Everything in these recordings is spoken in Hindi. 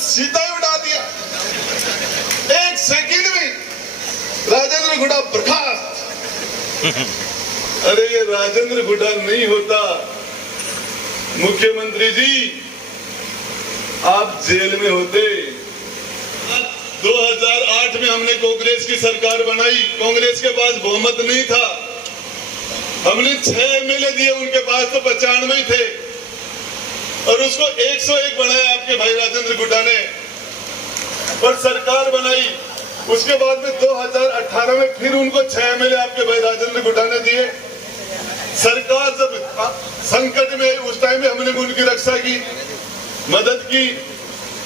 सीधा ही उड़ा दिया। एक सेकंड में राजेंद्र गुड्डा बर्खास्त। अरे ये राजेंद्र गुड्डा नहीं होता, मुख्यमंत्री जी आप जेल में होते। 2008 में हमने कांग्रेस की सरकार बनाई, कांग्रेस के पास बहुमत नहीं था, हमने 6 एमएलए दिए, उनके पास तो 95 ही थे और उसको 101 बनाया आपके भाई राजेंद्र गुड्डा ने और सरकार बनाई। उसके बाद में 2018 में फिर उनको 6 एमएलए आपके भाई राजेंद्र गुड्डा ने दिए। सरकार जब संकट में उस टाइम में हमने उनकी रक्षा की, मदद की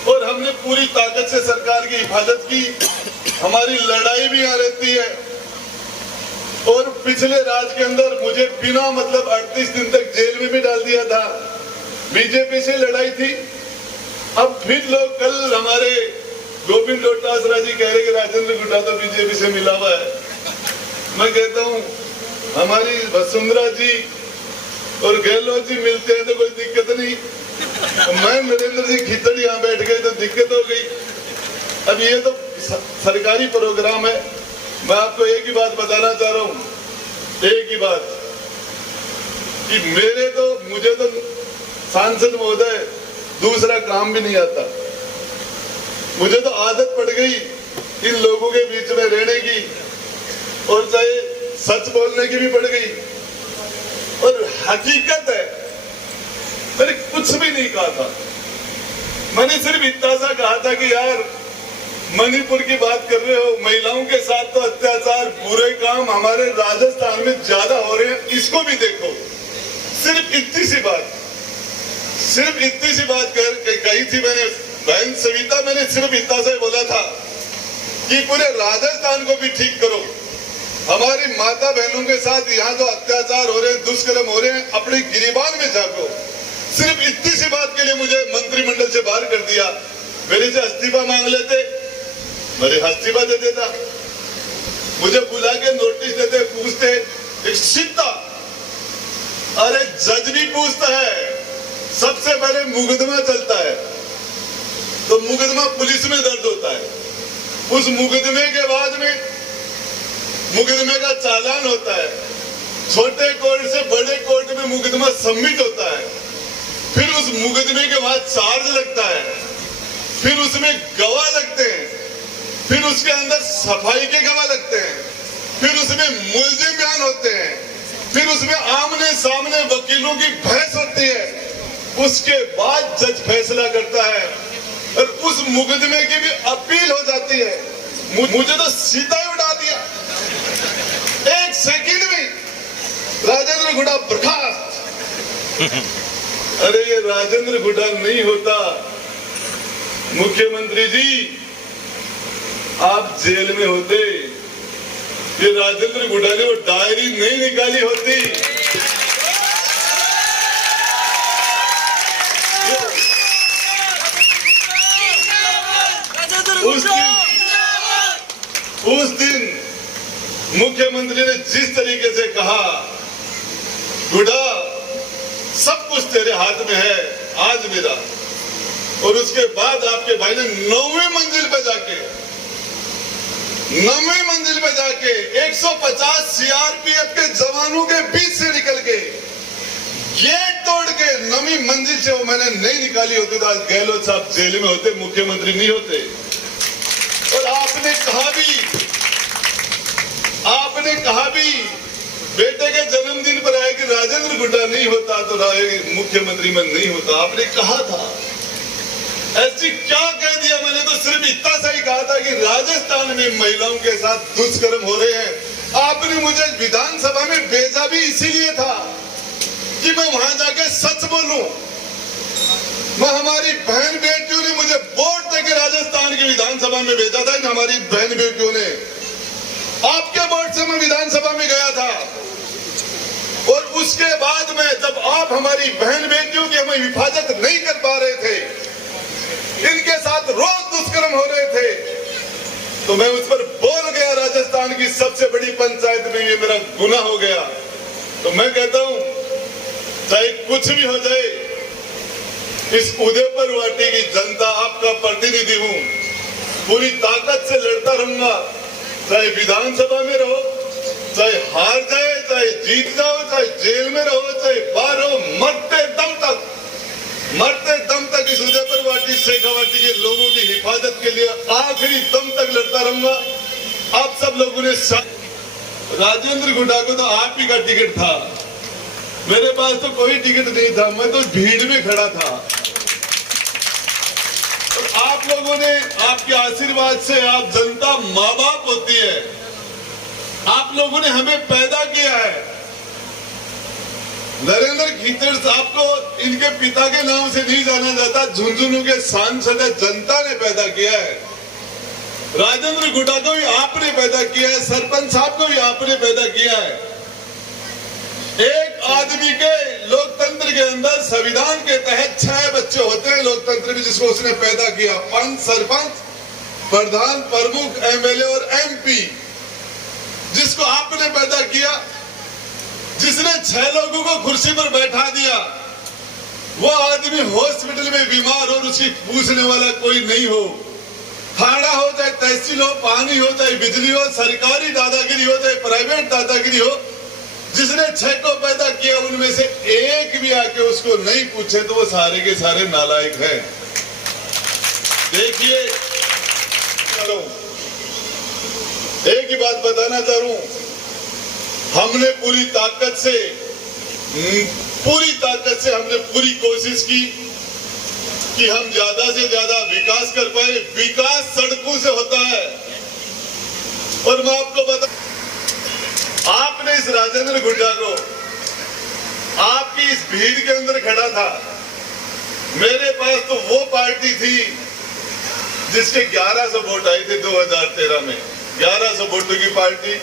और हमने पूरी ताकत से सरकार की हिफाजत की। हमारी लड़ाई भी यहाँ रहती है और पिछले राज के अंदर मुझे बिना मतलब 38 दिन तक जेल में भी डाल दिया था, बीजेपी से लड़ाई थी। अब फिर लोग कल हमारे गोविंद डोटासरा जी कह रहे कि राजेंद्र गुड्डा तो बीजेपी से मिला हुआ है। मैं कहता हूँ हमारी वसुंधरा जी और गहलोत जी मिलते हैं तो कोई दिक्कत नहीं, मैं नरेंद्र जी खिचड़ यहाँ बैठ गए तो दिक्कत हो गई। अब ये तो सरकारी प्रोग्राम है। मैं आपको एक ही बात बताना चाह रहा हूँ, एक ही बात कि मुझे तो सांसद महोदय दूसरा काम भी नहीं आता। मुझे तो आदत पड़ गई इन लोगों के बीच में रहने की और चाहे सच बोलने की भी पड़ गई। और हकीकत है मैंने कुछ भी नहीं कहा था, मैंने सिर्फ इतना सा कहा था कि यार मणिपुर की बात कर रहे हो, महिलाओं के साथ तो अत्याचार बुरे काम हमारे राजस्थान में ज्यादा हो रहे हैं, इसको भी देखो। सिर्फ इतनी सी बात कही थी मैंने। बहन सविता मैंने सिर्फ इतना से बोला था कि पूरे राजस्थान को भी ठीक करो। हमारी माता बहनों के साथ यहाँ जो अत्याचार हो रहे हैं, दुष्कर्म हो रहे हैं, अपने गिरिबान में झांको। सिर्फ इतनी सी बात के लिए मुझे मंत्रिमंडल से बाहर कर दिया। मेरे से इस्तीफा मांग लेते, मेरे इस्तीफा दे देता। मुझे बुला के नोटिस देते, पूछते एक सीधा, अरे जज भी पूछता है। सबसे पहले मुकदमा चलता है तो मुकदमा पुलिस में दर्ज होता है, उस मुकदमे के बाद में मुकदमे का चालान होता है, छोटे कोर्ट से बड़े कोर्ट में मुकदमा सबमिट होता है, फिर उस मुकदमे के बाद चार्ज लगता है, फिर उसमें गवाह लगते हैं, फिर उसके अंदर सफाई के गवाह लगते हैं, फिर उसमें मुल्जिम बयान होते हैं, फिर उसमें आमने सामने वकीलों की बहस होती है, उसके बाद जज फैसला करता है और उस मुकदमे की भी अपील हो जाती है। मुझे तो सीधा ही उड़ा दिया। एक सेकंड में राजेंद्र गुड्डा बर्खास्त। अरे ये राजेंद्र गुड्डा नहीं होता, मुख्यमंत्री जी आप जेल में होते। ये राजेंद्र गुड्डा ने वो डायरी नहीं निकाली होती, उस दिन मुख्यमंत्री ने जिस तरीके से कहा गुड्डा सब कुछ तेरे हाथ में है आज मेरा, और उसके बाद आपके भाई ने 9वीं मंजिल पे जाके 150 सीआरपीएफ के जवानों के बीच से निकल के गेट तोड़ के 9वीं मंजिल से वो मैंने नहीं निकाली होती तो आज गहलोत साहब जेल में होते, मुख्यमंत्री नहीं होते। और आपने कहा भी बेटे के जन्मदिन पर आए कि राजेंद्र गुड्डा नहीं होता तो मुख्यमंत्री में नहीं होता, आपने कहा था। ऐसी क्या कह दिया मैंने? तो सिर्फ इतना सा ही कहा था कि राजस्थान में महिलाओं के साथ दुष्कर्म हो रहे हैं। आपने मुझे विधानसभा में भेजा भी इसीलिए था कि मैं वहां जाके सच बोलूं। हमारी बहन बेटियों ने मुझे वोट देकर राजस्थान की विधानसभा में भेजा था। हमारी बहन बेटियों ने आपके वोट से मैं विधानसभा में गया था। और उसके बाद में जब आप हमारी बहन बेटियों की हमें हिफाजत नहीं कर पा रहे थे, इनके साथ रोज दुष्कर्म हो रहे थे, तो मैं उस पर बोल गया। राजस्थान की सबसे बड़ी पंचायत में ये मेरा गुनाह हो गया। तो मैं कहता हूं चाहे कुछ भी हो जाए, इस उदयपुर वाटी की जनता आपका प्रतिनिधि नहीं दी हूं, पूरी ताकत से लड़ता रहूंगा, चाहे विधानसभा में रहो, चाहे हार जाए, चाहे जीत जाओ, चाहे जेल में रहो, चाहे बाहर रहो, मरते दम तक इस उदयपुर शेखावाटी के लोगों की हिफाजत के लिए आखिरी दम तक लड़ता रहूंगा। आप सब लोगों ने राजेंद्र गुड्डा को तो आप ही का टिकट था, मेरे पास तो कोई टिकट नहीं था, मैं तो भीड़ में खड़ा था। और आप लोगों ने, आपके आशीर्वाद से, आप जनता माँ बाप होती है, आप लोगों ने हमें पैदा किया है। नरेंद्र खीचड़ साहब को इनके पिता के नाम से नहीं जाना जाता, झुंझुनू के सांसद जनता ने पैदा किया है। राजेंद्र गुड्डा को भी आपने पैदा किया है, सरपंच साहब को भी आपने पैदा किया है। एक आदमी के लोकतंत्र के अंदर संविधान के तहत 6 बच्चे होते हैं लोकतंत्र में, जिसको उसने पैदा किया, पंच, सरपंच, प्रधान, प्रमुख, एमएलए और एमपी, जिसको आपने पैदा किया, जिसने 6 लोगों को कुर्सी पर बैठा दिया। वो आदमी हॉस्पिटल में बीमार हो, उसकी पूछने वाला कोई नहीं हो, थाना हो, चाहे तहसील हो, पानी हो, चाहे बिजली हो, सरकारी दादागिरी हो, चाहे प्राइवेट दादागिरी हो, जिसने 6 को पैदा किया, उनमें से एक भी आके उसको नहीं पूछे तो वो सारे के सारे नालायक हैं। देखिए, एक ही बात बताना चाह रहा हूं, हमने पूरी ताकत से हमने पूरी कोशिश की कि हम ज्यादा से ज्यादा विकास कर पाए। विकास सड़कों से होता है। और मैं आपको बता, आपने इस राजेंद्र गुड्डा को आपकी इस भीड़ के अंदर खड़ा था, मेरे पास तो वो पार्टी थी जिसके 1100 वोट आए थे 2013 में, 1100 वोटों की पार्टी।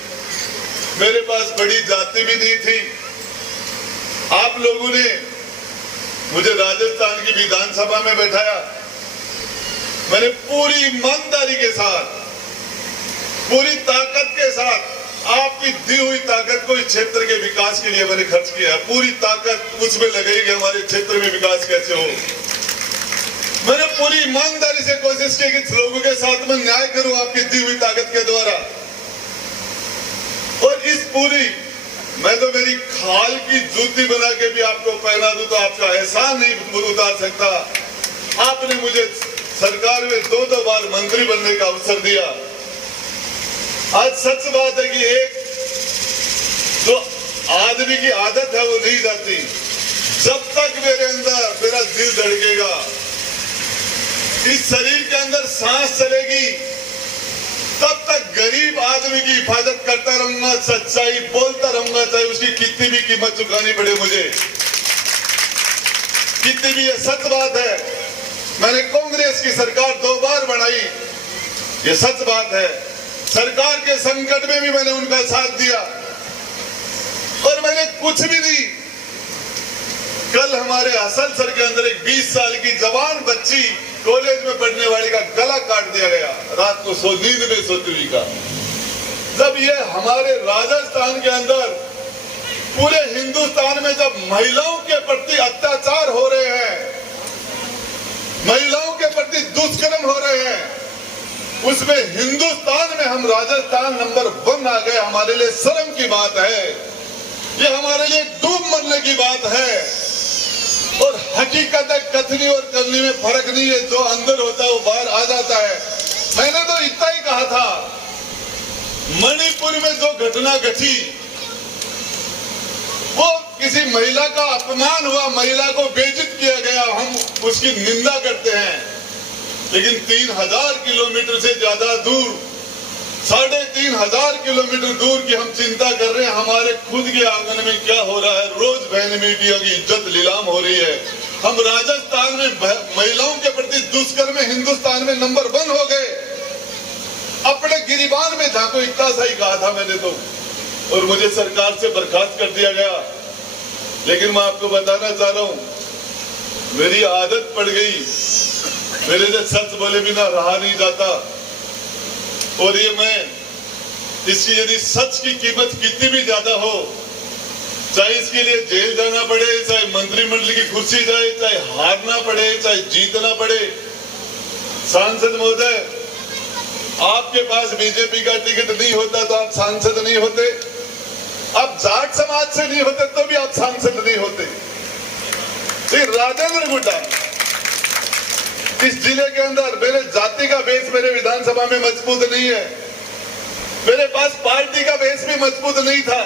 मेरे पास बड़ी जाति भी नहीं थी। आप लोगों ने मुझे राजस्थान की विधानसभा में बैठाया, मैंने पूरी ईमानदारी के साथ, पूरी ताकत के साथ, आपकी दी हुई ताकत को इस क्षेत्र के विकास के लिए मैंने खर्च किया। पूरी ताकत उसमें लगेगी कि हमारे क्षेत्र में विकास कैसे हो। मैंने पूरी ईमानदारी से कोशिश की कि लोगों के साथ में न्याय करूं आपकी दी हुई ताकत के द्वारा। और इस पूरी, मैं तो मेरी खाल की जूती बना के भी आपको पहना दूं तो आपका एहसान नहीं उतार सकता। आपने मुझे सरकार में 2 बार मंत्री बनने का अवसर दिया। आज सच बात है कि एक जो आदमी की आदत है वो नहीं जाती। जब तक मेरे अंदर मेरा दिल धड़केगा, इस शरीर के अंदर सांस चलेगी, तब तक गरीब आदमी की हिफाजत करता रहूंगा, सच्चाई बोलता रहूंगा, चाहे उसकी कितनी भी कीमत चुकानी पड़े मुझे, कितनी भी। ये सच बात है। मैंने कांग्रेस की सरकार 2 बार बनाई, ये सच बात है। सरकार के संकट में भी मैंने उनका साथ दिया और मैंने कुछ भी नहीं। कल हमारे असलसर के अंदर एक 20 साल की जवान बच्ची, कॉलेज में पढ़ने वाली का गला काट दिया गया, रात को नींद में सोती हुई का। जब ये हमारे राजस्थान के अंदर, पूरे हिंदुस्तान में जब महिलाओं के प्रति अत्याचार हो रहे हैं, महिलाओं के प्रति दुष्कर्म हो रहे हैं, उसमें हिंदुस्तान में हम राजस्थान नंबर 1 आ गए। हमारे लिए शर्म की बात है, ये हमारे लिए डूब मरने की बात है। और हकीकत है, कथनी और करनी में फर्क नहीं है। जो अंदर होता है वो बाहर आ जाता है। मैंने तो इतना ही कहा था, मणिपुर में जो घटना घटी, वो किसी महिला का अपमान हुआ, महिला को बेइज्जत किया गया, हम उसकी निंदा करते हैं। लेकिन 3000 किलोमीटर से ज्यादा दूर, 3500 किलोमीटर दूर की हम चिंता कर रहे हैं, हमारे खुद के आंगन में क्या हो रहा है। रोज बहन बेटियों की इज्जत नीलाम हो रही है। हम राजस्थान में महिलाओं के प्रति दुष्कर्म में हिंदुस्तान में नंबर 1 हो गए। अपने गिरिबान में झांको, इतना सा ही कहा था मैंने तो, और मुझे सरकार से बर्खास्त कर दिया गया। लेकिन मैं आपको बताना चाह रहा हूं, मेरी आदत पड़ गई, मेरे से सच बोले बिना रहा नहीं जाता। और ये मैं, इसकी यदि सच की कीमत कितनी भी ज्यादा हो, चाहे इसके लिए जेल जाना पड़े, चाहे मंत्रिमंडल की कुर्सी जाए, चाहे हारना पड़े, चाहे जीतना पड़े, सांसद महोदय, आपके पास बीजेपी का टिकट नहीं होता तो आप सांसद नहीं होते, आप जाट समाज से नहीं होते तो भी आप सांसद नहीं होते। राजेंद्र गुड्डा, इस जिले के अंदर मेरे जाति का बेस मेरे विधानसभा में मजबूत नहीं है, मेरे पास पार्टी का बेस भी मजबूत नहीं था,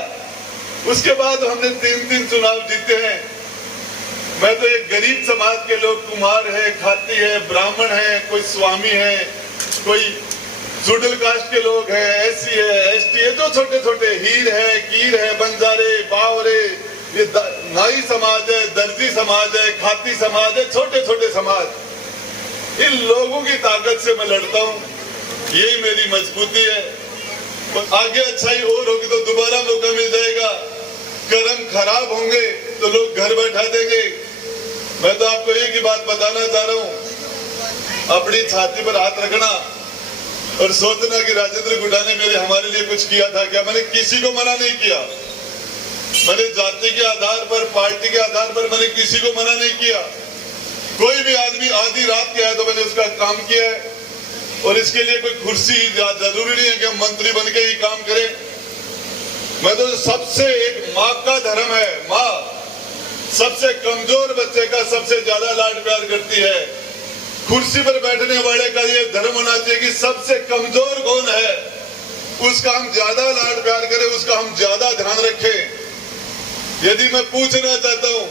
उसके बाद हमने 3 चुनाव जीते हैं। मैं तो एक गरीब समाज के लोग, कुम्हार है, खाती है, ब्राह्मण है, कोई स्वामी है, कोई शुड्यूल कास्ट के लोग हैं, एससी है, एसटी है, जो छोटे छोटे हीर है, कीर है, बंजारे, बावरे, ये नाई समाज है, दर्जी समाज है, खाती समाज है, छोटे छोटे समाज, इन लोगों की ताकत से मैं लड़ता हूं, यही मेरी मजबूती है। आगे अच्छाई और होगी तो दोबारा मौका मिल जाएगा, कर्म खराब होंगे तो लोग घर बैठा देंगे। मैं तो आपको एक ही बात बताना चाह रहा हूं, अपनी छाती पर हाथ रखना और सोचना कि राजेंद्र गुड्डा ने हमारे लिए कुछ किया था क्या। मैंने किसी को मना नहीं किया, मैंने जाति के आधार पर, पार्टी के आधार पर मैंने किसी को मना नहीं किया। कोई भी आदमी आधी रात के आया तो मैंने उसका काम किया है, और इसके लिए कोई कुर्सी जरूरी नहीं है कि हम मंत्री बन के ही काम करें। मैं तो सबसे, एक माँ का धर्म है, माँ सबसे कमजोर बच्चे का सबसे ज्यादा लाड प्यार करती है। कुर्सी पर बैठने वाले का ये धर्म होना चाहिए कि सबसे कमजोर कौन है उसका हम ज्यादा लाड प्यार करें, उसका हम ज्यादा ध्यान रखें। यदि मैं पूछना चाहता हूं